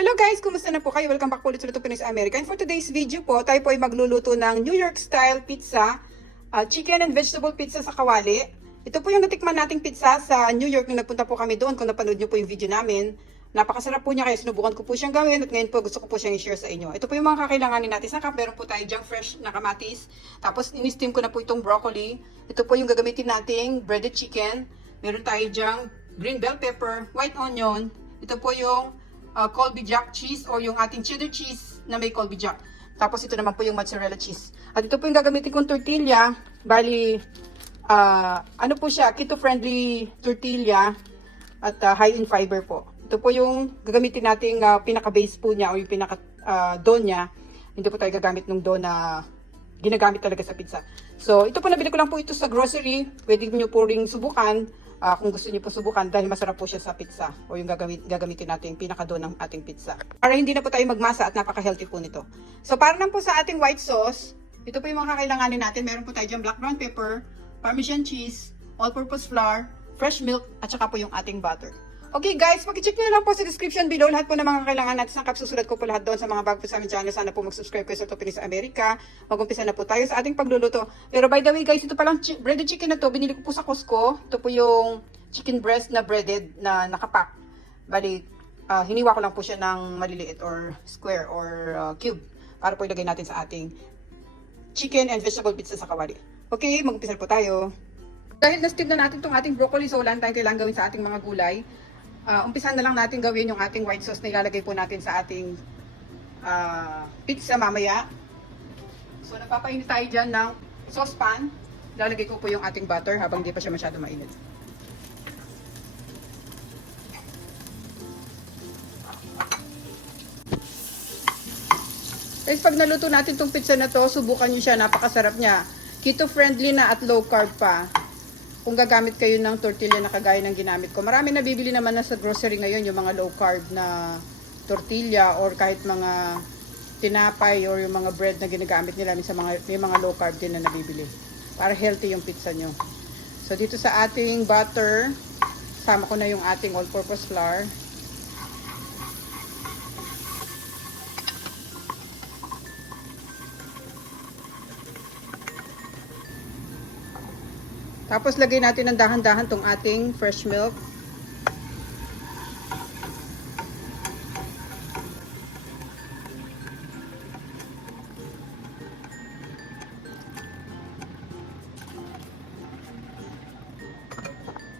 Hello guys, kumusta na po kayo? Welcome back po ulit sa Luto Pinoy sa America. And for today's video po, tayo po ay magluluto ng New York style pizza, chicken and vegetable pizza sa kawali. Ito po yung natikman nating pizza sa New York nung nagpunta po kami doon. Kung napanood nyo po yung video namin, napakasarap po niya kaya sinubukan ko po siyang gawin at ngayon po gusto ko po siyang i-share sa inyo. Ito po yung mga kakailanganin natin. Sa cup, meron po tayo dyang fresh na kamatis. Tapos in-steam ko na po itong broccoli. Ito po yung gagamitin nating breaded chicken. Meron tayo dyang green bell pepper, white onion. Ito po yung Colby Jack cheese o yung ating cheddar cheese na may Colby Jack. Tapos ito naman po yung mozzarella cheese. At ito po yung gagamitin kong tortilla. Bali, ano po siya, keto-friendly tortilla at high in fiber po. Ito po yung gagamitin nating pinaka-base po niya o yung pinaka-dough niya. Hindi po tayo gagamit ng dough na ginagamit talaga sa pizza. So, ito po nabili ko lang po ito sa grocery. Pwede nyo po ring subukan. Kung gusto niyo po subukan dahil masarap po siya sa pizza o yung gagamitin natin pinaka-dough ng ating pizza. Para hindi na po tayo magmasa at napaka-healthy po nito. So para lang po sa ating white sauce, ito po yung mga kakailanganin natin. Meron po tayo dyan black brown pepper, parmesan cheese, all-purpose flour, fresh milk, at saka po yung ating butter. Okay guys, mag-check nyo lang po sa description below lahat po ng mga kailangan natin sa susulat ko po lahat doon sa mga bago po sa aming channel. Sana po mag-subscribe kayo sa Luto Pinoy sa America. Mag-umpisa na po tayo sa ating pagluluto. Pero by the way guys, ito palang breaded chicken na to, binili ko po sa Costco. Ito po yung chicken breast na breaded na nakapack. Bali, hiniwa ko lang po siya ng maliliit or square or cube para po ilagay natin sa ating chicken and vegetable pizza sa kawali. Okay, mag-umpisa po tayo. Dahil na-steam na natin itong ating broccoli, so wala tayong kailangan gawin sa ating mga gulay. Umpisan na lang natin gawin yung ating white sauce na ilalagay po natin sa ating pizza mamaya. So nagpapainit tayo dyan ng saucepan. Ilalagay ko po yung ating butter habang hindi pa siya masyado mainit. Guys, pag naluto natin itong pizza na to, subukan nyo siya, napakasarap niya. Keto-friendly na at low carb pa. Kung gagamit kayo ng tortilla na kagaya ng ginamit ko. Marami nabibili naman na sa grocery ngayon yung mga low carb na tortilla or kahit mga tinapay or yung mga bread na ginagamit nila. May mga low carb din na nabibili. Para healthy yung pizza nyo. So dito sa ating butter, sama ko na yung ating all-purpose flour. Tapos lagay natin ng dahan-dahan tong ating fresh milk.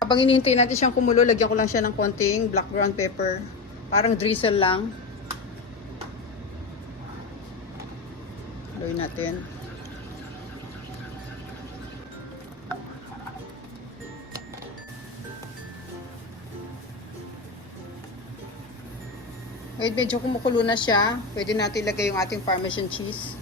Habang hinihintay natin siyang kumulo, lagyan ko lang siya ng konting black ground pepper. Parang drizzle lang. Haluin natin. Ngayon medyo kumukulo na siya, pwede natin ilagay yung ating parmesan cheese.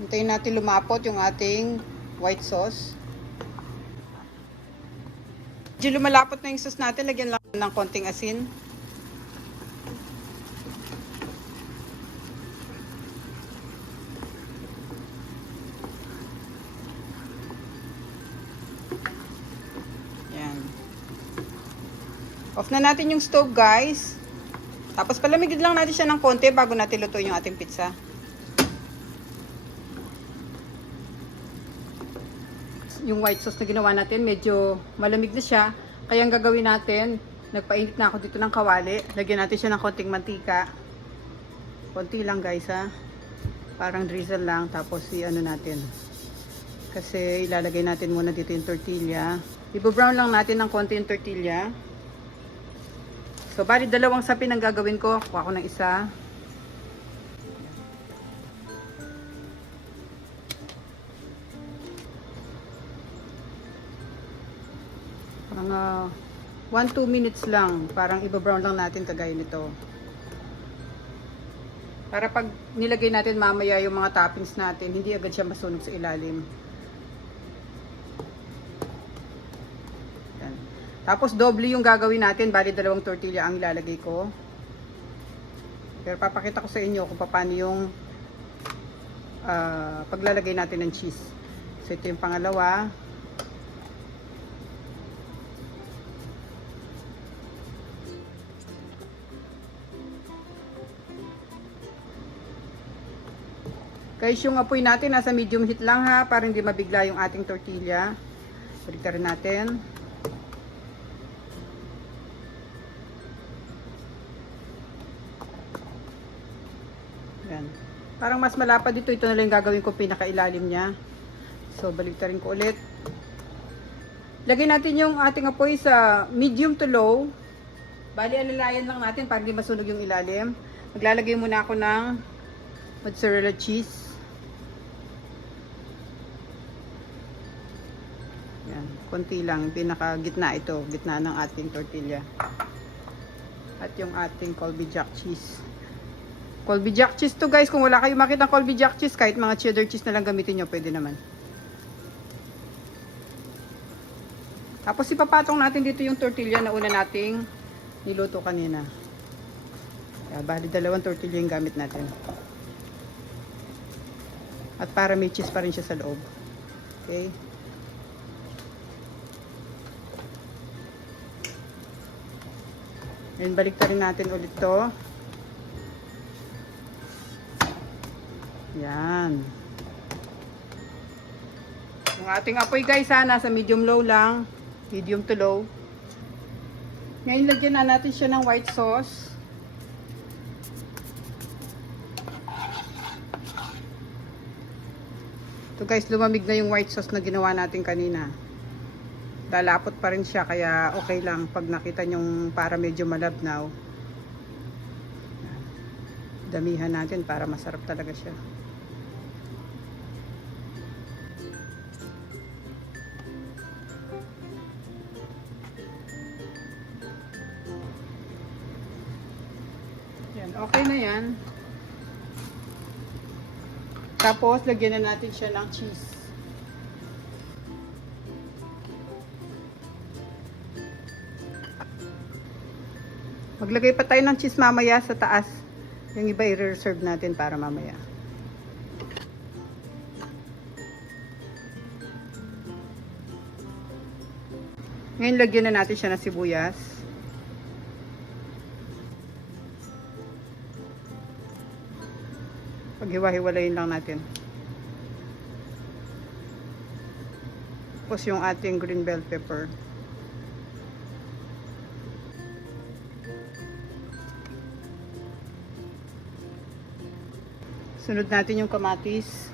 Hintayin natin lumapot yung ating white sauce. Medyo lumalapot na yung sauce natin, lagyan lang ng konting asin. Off na natin yung stove guys. Tapos palamigin lang natin siya ng konti bago natin lutuin yung ating pizza. Yung white sauce na ginawa natin medyo malamig na siya. Kaya ang gagawin natin, nagpainit na ako dito ng kawali. Lagyan natin siya ng konting mantika. Konti lang guys ha. Parang drizzle lang. Tapos i-ano natin. Kasi ilalagay natin muna dito yung tortilla. I-brown lang natin ng konti yung tortilla. So, bali dalawang sapin ang gagawin ko. Kuha ko ng isa. Parang 1-2 minutes lang. Parang i-brown lang natin kagaya nito. Para pag nilagay natin mamaya yung mga toppings natin, hindi agad siya masunog sa ilalim. Tapos doble yung gagawin natin, bali dalawang tortilla ang ilalagay ko. Pero papakita ko sa inyo kung paano yung paglalagay natin ng cheese. So ito yung pangalawa. Guys, yung apoy natin nasa medium heat lang ha, para hindi mabigla yung ating tortilla. Balik rin natin. Yan. Parang mas malapad dito, ito na lang gagawin ko pinakailalim niya. So, balik rin ko ulit. Lagay natin yung ating apoy sa medium to low. Bali, alalayan lang natin para hindi masunog yung ilalim. Maglalagay muna ako ng mozzarella cheese. Yan, konti lang, pinaka-gitna ito, gitna ng ating tortilla. At yung ating Colby Jack cheese. Colby Jack cheese to guys, kung wala kayong makita Colby Jack cheese, kahit mga cheddar cheese na lang gamitin nyo, pwede naman. Tapos ipapatong natin dito yung tortilla na una nating niluto kanina. Kaya, bali 2 tortilla yung gamit natin. At para may cheese pa rin siya sa loob. Okay. And balik rin natin ulit to. Yan. Yung ating apoy guys ha, nasa medium low lang. Medium to low. Ngayon lagyan na natin siya ng white sauce. Ito guys, lumamig na yung white sauce na ginawa natin kanina. Lalapot pa rin siya, kaya okay lang pag nakita nyong para medyo malabnaw. Damihan natin para masarap talaga siya. Yan, okay na yan. Tapos, lagyan na natin siya ng cheese. Maglagay pa tayo ng cheese mamaya sa taas. Yung iba i-reserve natin para mamaya. Ngayon, lagyan na natin siya ng sibuyas. Paghiwa-hiwalayin lang natin. Tapos yung ating green bell pepper. Sunod natin yung kamatis.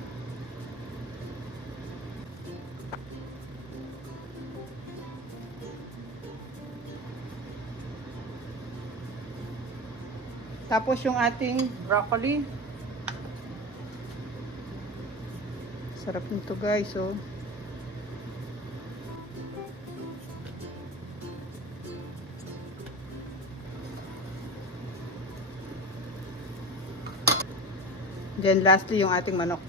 Tapos yung ating broccoli. Sarap nito guys, oh. Then lastly yung ating manok.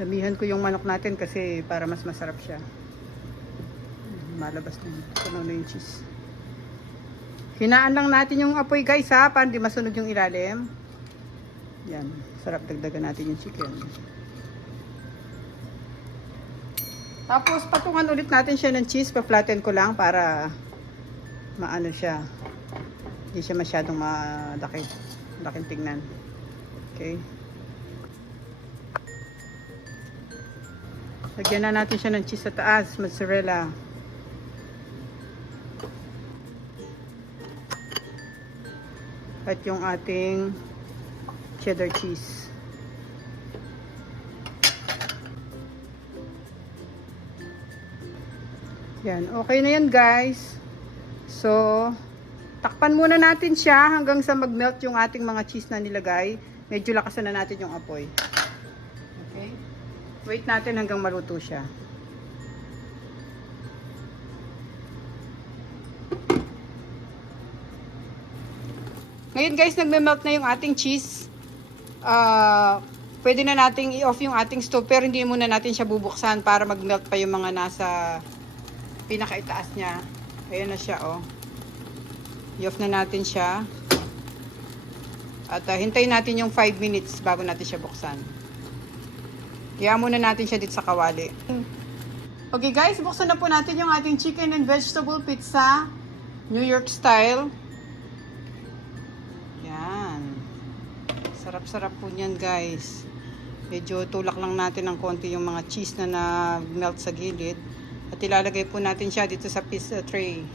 Damihan ko yung manok natin kasi para mas masarap siya. Malabas na tunaw na yung cheese. Hinaan lang natin yung apoy guys ha, para hindi masunog yung ilalim. Yan, sarap, dagdagan natin yung chicken. Tapos patungan ulit natin siya ng cheese, pa-flatten ko lang para maano siya. Hindi siya masyadong malaki, laking tingnan. Okay. Lagyan na natin siya ng cheese sa taas, mozzarella. At yung ating cheddar cheese. Yan, okay na yan guys. So, takpan muna natin siya hanggang sa mag-melt yung ating mga cheese na nilagay. Medyo lakasan na natin yung apoy. Okay? Wait natin hanggang maluto siya. Ngayon guys, nagme-melt na yung ating cheese. Pwede na nating i-off yung ating stove, pero hindi muna natin siya bubuksan para mag-melt pa yung mga nasa pinakaitaas niya. Ayan na siya, oh. I-off na natin siya. At hintayin natin yung 5 minutes bago natin siya buksan. Kaya muna natin siya dito sa kawali. Okay guys, buksan na po natin yung ating chicken and vegetable pizza. New York style. Yan. Sarap-sarap po niyan guys. Medyo tulak lang natin ng konti yung mga cheese na na-melt sa gilid. At ilalagay po natin siya dito sa pizza tray.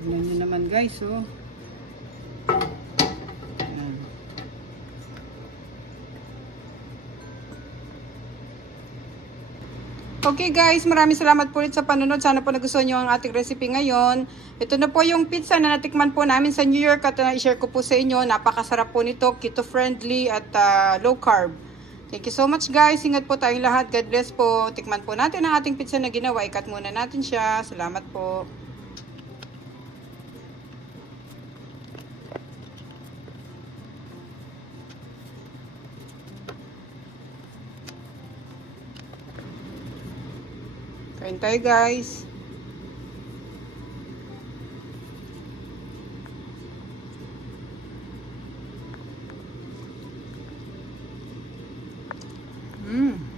Tignan nyo naman guys, oh. Ayan. Okay guys, maraming salamat po ulit sa panonood. Sana po nagustuhan nyo ang ating recipe ngayon. Ito na po yung pizza na natikman po namin sa New York at i-share ko po sa inyo. Napakasarap po nito, keto friendly at low carb. Thank you so much guys. Ingat po tayong lahat. God bless po. Tikman po natin ang ating pizza na ginawa. Ikat muna natin siya. Salamat po. Kain tayo guys. Mmm.